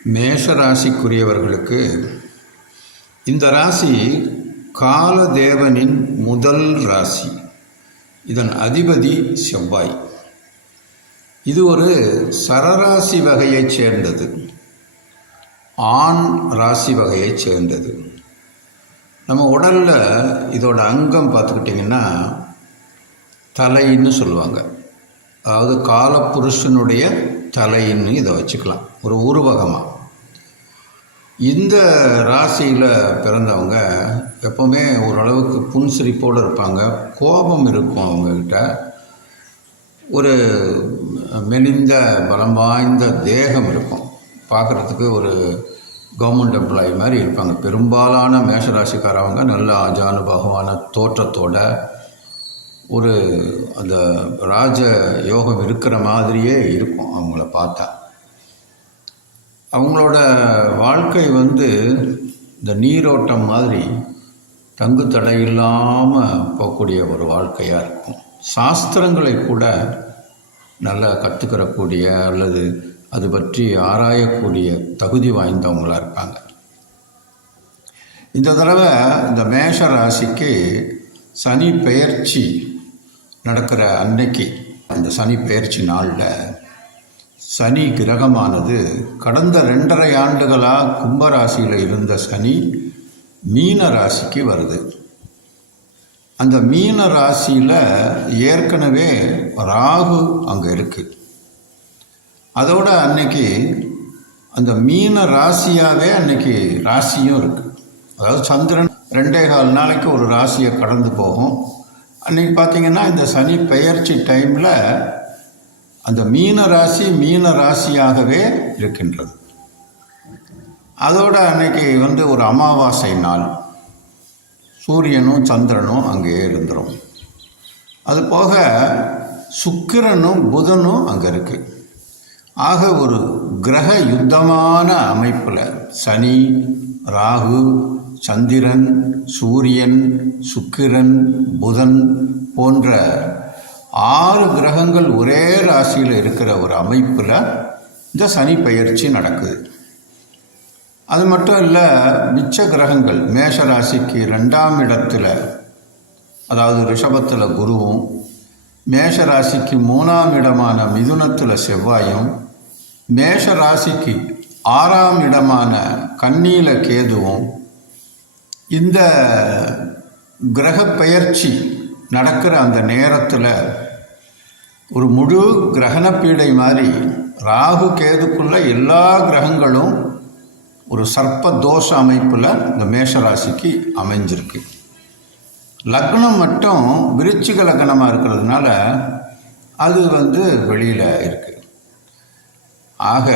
மேஷ ராசிக்குரியவர்களுக்கு இந்த ராசி காலதேவனின் முதல் ராசி. இதன் அதிபதி செவ்வாய். இது ஒரு சரராசி வகையைச் சேர்ந்தது, ஆண் ராசி வகையைச் சேர்ந்தது. நம்ம உடலில் இதோட அங்கம் பார்த்துக்கிட்டிங்கன்னா தலைன்னு சொல்லுவாங்க. அதாவது காலப்புருஷனுடைய தலைன்னு இதை வச்சுக்கலாம் ஒரு உருவகமாக. இந்த ராசியில் பிறந்தவங்க எப்போவுமே ஓரளவுக்கு புன்சிரிப்போடு இருப்பாங்க. கோபம் இருக்கும் அவங்கக்கிட்ட. ஒரு மெலிந்த பலம் வாய்ந்த தேகம் இருக்கும். பார்க்குறதுக்கு ஒரு கவர்மெண்ட் எம்ப்ளாயி மாதிரி இருப்பாங்க. பெரும்பாலான மேஷராசிக்காரவங்க நல்ல ஆஜானுபாகமான தோற்றத்தோட ஒரு அந்த ராஜ யோகம் இருக்கிற மாதிரியே இருக்கும் அவங்கள பார்த்தா. அவங்களோட வாழ்க்கை இந்த நீரோட்டம் மாதிரி தங்கு தடை இல்லாமல் போகக்கூடிய ஒரு வாழ்க்கையாக இருக்கும். சாஸ்திரங்களை கூட நல்லா கற்றுக்கிறக்கூடிய அல்லது அது பற்றி ஆராயக்கூடிய தகுதி வாய்ந்தவங்களாக இருப்பாங்க. இந்த தடவை இந்த மேஷ ராசிக்கு சனி பெயர்ச்சி நடக்கிற அன்னைக்கு, அந்த சனி பெயர்ச்சி நாளில் சனி கிரகமானது கடந்த 2.5 ஆண்டுகளாக கும்பராசியில் இருந்த சனி மீன ராசிக்கு வருது. அந்த மீன ராசியில் ஏற்கனவே ராகு அங்கே இருக்குது. அதோட அன்னைக்கு அந்த மீன ராசியாகவே அன்னைக்கு ராசியும் இருக்குது. அதாவது சந்திரன் 2.25 நாளைக்கு ஒரு ராசியை கடந்து போகும். அன்றைக்கி பார்த்திங்கன்னா இந்த சனி பெயர்ச்சி டைமில் அந்த மீன ராசியாகவே இருக்கின்றது. அதோட அன்னைக்கு ஒரு அமாவாசை நாள். சூரியனும் சந்திரனும் அங்கே இருந்துடும். அது போக சுக்கிரனும் புதனும் அங்கே இருக்குது. ஆக ஒரு கிரக யுத்தமான அமைப்பில் சனி, ராகு, சந்திரன், சூரியன், சுக்கிரன், புதன் போன்ற 6 கிரகங்கள் ஒரே ராசியில் இருக்கிற ஒரு அமைப்பில் இந்த சனி பெயர்ச்சி நடக்குது. அது மட்டும் இல்லை, மிச்ச கிரகங்கள் மேஷ ராசிக்கு 2ஆம் இடத்துல, அதாவது ரிஷபத்தில் குருவும், மேஷ ராசிக்கு 3ஆம் இடமான மிதுனத்தில் செவ்வாயும், மேஷ ராசிக்கு 6ஆம் இடமான கன்னியில கேதுவும் இந்த கிரக பெயர்ச்சி நடக்கிற அந்த நேரத்தில் ஒரு முழு கிரகண பீடை மாதிரி ராகு கேதுக்குள்ள எல்லா கிரகங்களும் ஒரு சர்ப்ப தோஷ அமைப்பில் இந்த மேஷராசிக்கு அமைஞ்சிருக்கு. லக்னம் மட்டும் விருச்சிக லக்னமாக இருக்கிறதுனால அது வெளியில் இருக்குது. ஆக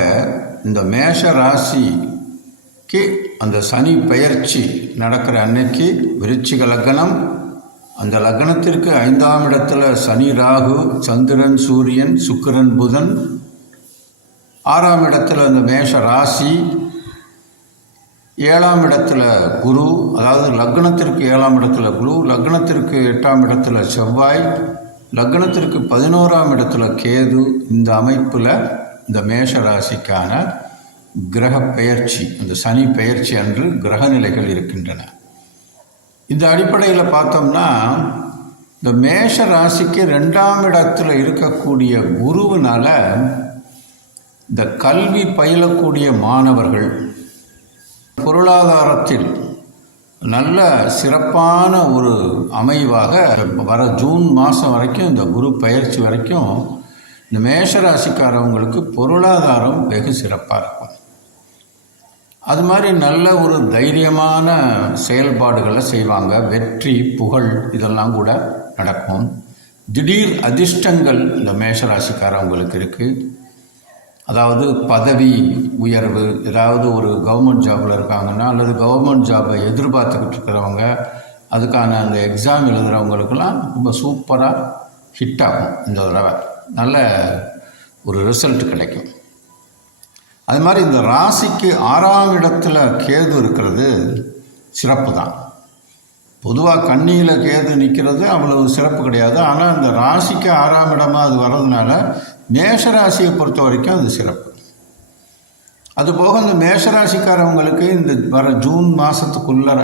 இந்த மேஷ ராசிக்கு அந்த சனி பெயர்ச்சி நடக்கிற அன்னைக்கு விருச்சிக லக்னம், அந்த லக்னத்திற்கு 5ஆம் இடத்துல சனி, ராகு, சந்திரன், சூரியன், சுக்கிரன், புதன், 6ஆம் இடத்துல அந்த மேஷ ராசி, 7ஆம் இடத்துல குரு, அதாவது லக்னத்திற்கு 7ஆம் இடத்துல குரு, லக்னத்திற்கு 8ஆம் இடத்துல செவ்வாய், லக்னத்திற்கு 11ஆம் இடத்துல கேது. இந்த அமைப்பில் இந்த மேஷ ராசிக்கான கிரக பெயர்ச்சி, அந்த சனி பெயர்ச்சி அன்று கிரக நிலைகள் இருக்கின்றன. இந்த அடிப்படையில் பார்த்தோம்னா இந்த மேஷ ராசிக்கு 2ஆம் இடத்துல இருக்கக்கூடிய குருவினால இந்த கல்வி பயிலக்கூடிய மாணவர்கள் பொருளாதாரத்தில் நல்ல சிறப்பான ஒரு அமைவாக வர ஜூன் மாதம் வரைக்கும், இந்த குரு பயிற்சி வரைக்கும் இந்த மேஷ ராசிக்காரவங்களுக்கு பொருளாதாரம் வெகு சிறப்பாக இருக்கும். அது மாதிரி நல்ல ஒரு தைரியமான செயல்பாடுகளை செய்வாங்க. வெற்றி, புகழ் இதெல்லாம் கூட நடக்கும். திடீர் அதிர்ஷ்டங்கள் இந்த மேஷராசிக்காரவங்களுக்கு இருக்குது. அதாவது பதவி உயர்வு, ஏதாவது ஒரு கவர்மெண்ட் ஜாபில் இருக்காங்கன்னா அல்லது கவர்மெண்ட் ஜாபை எதிர்பார்த்துக்கிட்டு இருக்கிறவங்க, அதுக்கான அந்த எக்ஸாம் எழுதுகிறவங்களுக்கெல்லாம் ரொம்ப சூப்பராக ஹிட் ஆகும். இந்த தடவை நல்ல ஒரு ரிசல்ட் கிடைக்கும். அது மாதிரி இந்த ராசிக்கு 6ஆம் இடத்துல கேது இருக்கிறது சிறப்பு தான். பொதுவாக கன்னியில் கேது நிற்கிறது அவ்வளவு சிறப்பு கிடையாது. ஆனால் இந்த ராசிக்கு 6ஆம் இடமாக அது வர்றதுனால மேஷ ராசியை பொறுத்த வரைக்கும் அது சிறப்பு. அதுபோக இந்த மேஷராசிக்காரவங்களுக்கு இந்த வர ஜூன் மாதத்துக்குள்ளர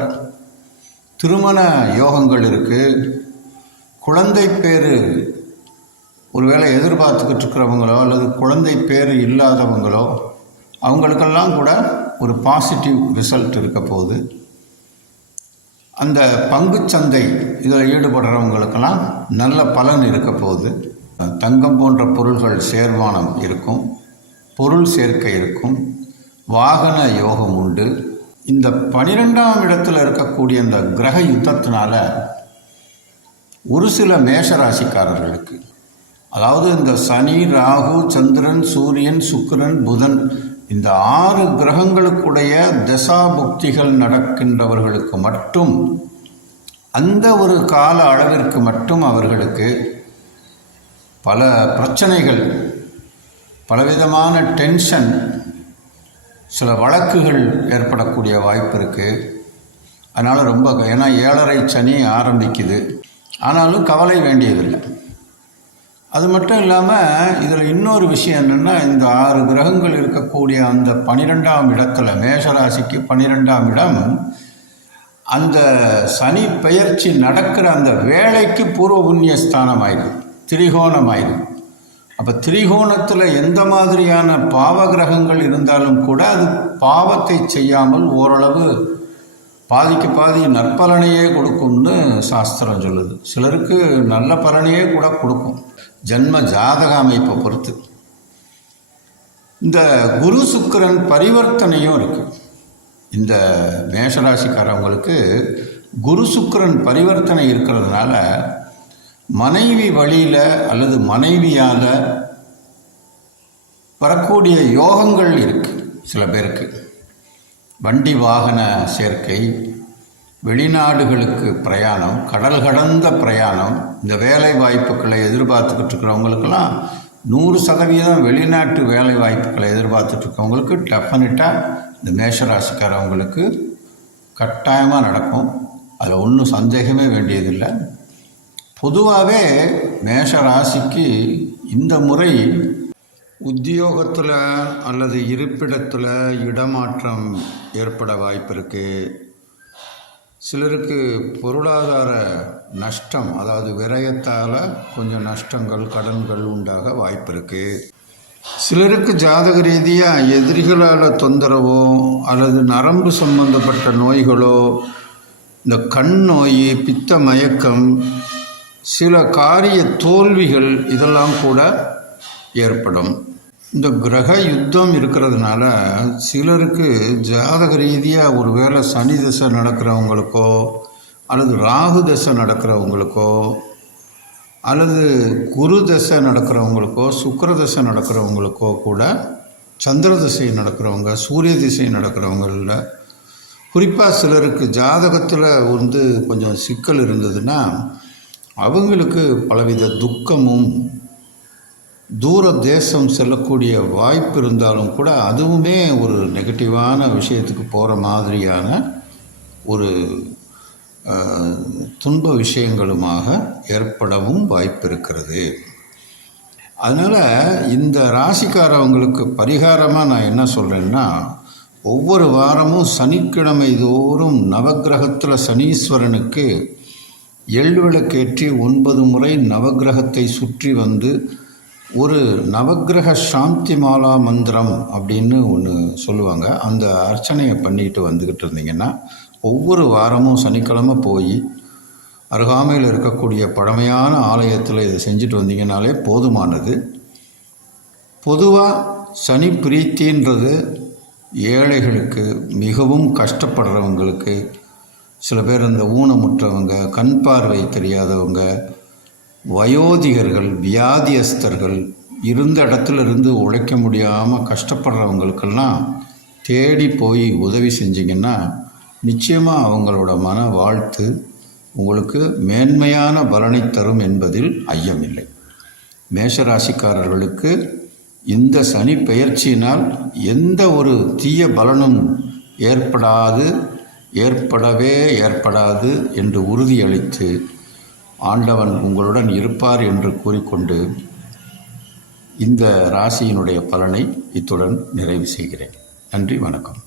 திருமண யோகங்கள் இருக்குது. குழந்தை பேர் ஒருவேளை எதிர்பார்த்துக்கிட்டு இருக்கிறவங்களோ அல்லது குழந்தை பேர் இல்லாதவங்களோ அவங்களுக்கெல்லாம் கூட ஒரு பாசிட்டிவ் ரிசல்ட் இருக்க போகுது. அந்த பங்குச்சந்தை இதில் ஈடுபடுறவங்களுக்கெல்லாம் நல்ல பலன் இருக்க போகுது. தங்கம் போன்ற பொருள்கள் சேர்மானம் இருக்கும், பொருள் சேர்க்கை இருக்கும், வாகன யோகம் உண்டு. இந்த 12ஆம் இடத்துல இருக்கக்கூடிய இந்த கிரக யுத்தத்தினால ஒரு சில மேஷராசிக்காரர்களுக்கு, அதாவது இந்த சனி, ராகு, சந்திரன், சூரியன், சுக்கிரன், புதன் இந்த 6 கிரகங்களுக்குடைய தசாபுக்திகள் நடக்கின்றவர்களுக்கு மட்டும் அந்த ஒரு கால அளவிற்கு மட்டும் அவர்களுக்கு பல பிரச்சனைகள், பலவிதமான டென்ஷன், சில வழக்குகள் ஏற்படக்கூடிய வாய்ப்பு இருக்குது. அதனால் ரொம்ப ஏன்னா 7.5 சனி ஆரம்பிக்குது. ஆனாலும் கவலை வேண்டியதில்லை. அது மட்டும் இல்லாமல் இதில் இன்னொரு விஷயம் என்னென்னா, இந்த 6 கிரகங்கள் இருக்கக்கூடிய அந்த 12ஆம் இடத்துல, மேஷராசிக்கு 12ஆம் இடம், அந்த சனி பெயர்ச்சி நடக்கிற அந்த வேளைக்கு பூர்வ புண்ணிய ஸ்தானம் ஆயிடும், திரிகோணம் ஆயிடும். அப்போ திரிகோணத்தில் எந்த மாதிரியான பாவ கிரகங்கள் இருந்தாலும் கூட அது பாவத்தை செய்யாமல் ஓரளவு பாதிக்கு பாதி நற்பலனையே கொடுக்கும்னு சாஸ்திரம் சொல்லுது. சிலருக்கு நல்ல பலனையே கூட கொடுக்கும், ஜன்ம ஜாதக அமைப்பை பொறுத்து. இந்த குரு சுக்கிரன் பரிவர்த்தனையும் இருக்குது. இந்த மேஷராசிக்காரவங்களுக்கு குரு சுக்கிரன் பரிவர்த்தனை இருக்கிறதுனால மனைவி வழியில் அல்லது மனைவியால் வரக்கூடிய யோகங்கள் இருக்குது. சில பேருக்கு வண்டி வாகன சேர்க்கை, வெளிநாடுகளுக்கு பிரயாணம், கடல் கடந்த பிரயாணம், இந்த வேலை வாய்ப்புகளை எதிர்பார்த்துக்கிட்டு இருக்கிறவங்களுக்கெல்லாம் 100% வெளிநாட்டு வேலை வாய்ப்புகளை எதிர்பார்த்துட்ருக்கவங்களுக்கு டெஃபினட்டாக இந்த மேஷராசிக்காரவங்களுக்கு கட்டாயமாக நடக்கும். அதில் ஒன்றும் சந்தேகமே வேண்டியதில்லை. பொதுவாகவே மேஷராசிக்கு இந்த முறை உத்தியோகத்தில் அல்லது இருப்பிடத்தில் இடமாற்றம் ஏற்பட வாய்ப்பு இருக்குது. சிலருக்கு பொருளாதார நஷ்டம், அதாவது விரயத்தால் கொஞ்சம் நஷ்டங்கள், கடன்கள் உண்டாக வாய்ப்பு இருக்குது. சிலருக்கு ஜாதக ரீதியாக எதிரிகளால் தொந்தரவோ அல்லது நரம்பு சம்பந்தப்பட்ட நோய்களோ, இந்த கண் நோய், பித்த மயக்கம், சில காரிய தோல்விகள் இதெல்லாம் கூட ஏற்படும். இந்த கிரக யுத்தம் இருக்கிறதுனால சிலருக்கு ஜாதக ரீதியாக ஒரு வேளை சனி தசை நடக்கிறவங்களுக்கோ அல்லது ராகு தசை நடக்கிறவங்களுக்கோ அல்லது குரு தசை நடக்கிறவங்களுக்கோ சுக்கிர தசை நடக்கிறவங்களுக்கோ கூட சந்திர திசை நடக்கிறவங்க, சூரிய திசை நடக்கிறவங்களில் குறிப்பாக சிலருக்கு ஜாதகத்தில் கொஞ்சம் சிக்கல் இருந்ததுன்னா அவங்களுக்கு பலவித துக்கமும், தூர தேசம் செல்லக்கூடிய வாய்ப்பு இருந்தாலும் கூட அதுவுமே ஒரு நெகட்டிவான விஷயத்துக்கு போகிற மாதிரியான ஒரு துன்ப விஷயங்களுமாக ஏற்படவும் வாய்ப்பு இருக்கிறது. அதனால் இந்த ராசிக்காரவங்களுக்கு பரிகாரமாக நான் என்ன சொல்கிறேன்னா, ஒவ்வொரு வாரமும் சனிக்கிழமை தோறும் நவக்கிரகத்தில் சனீஸ்வரனுக்கு எள்விளக்கேற்றி 9 முறை நவக்கிரகத்தை சுற்றி வந்து ஒரு நவக்கிரக சாந்தி மாலா மந்திரம் அப்படின்னு ஒன்று சொல்லுவாங்க. அந்த அர்ச்சனையை பண்ணிட்டு வந்துக்கிட்டு இருந்தீங்கன்னா ஒவ்வொரு வாரமும் சனிக்கிழமை போய் அருகாமையில் இருக்கக்கூடிய பழமையான ஆலயத்தில் இதை செஞ்சுட்டு வந்தீங்கனாலே போதுமானது. பொதுவாக சனி பிரீத்தின்றது ஏழைகளுக்கு, மிகவும் கஷ்டப்படுறவங்களுக்கு, சில பேர் இந்த ஊனமுற்றவங்க, கண் பார்வை தெரியாதவங்க, வயோதிகர்கள், வியாதியஸ்தர்கள், இருந்த இடத்துல இருந்து உழைக்க முடியாமல் கஷ்டப்படுறவங்களுக்கெல்லாம் தேடி போய் உதவி செஞ்சிங்கன்னா நிச்சயமாக அவங்களோட மன வாழ்த்து உங்களுக்கு மேன்மையான பலனை தரும் என்பதில் ஐயமில்லை. மேஷராசிக்காரர்களுக்கு இந்த சனி பெயர்ச்சியினால் எந்த ஒரு தீய பலனும் ஏற்படவே ஏற்படாது என்று உறுதியளித்து ஆண்டவன் உங்களுடன் இருப்பார் என்று கூறிக்கொண்டு இந்த ராசியினுடைய பலனை இத்துடன் நிறைவு செய்கிறேன். நன்றி, வணக்கம்.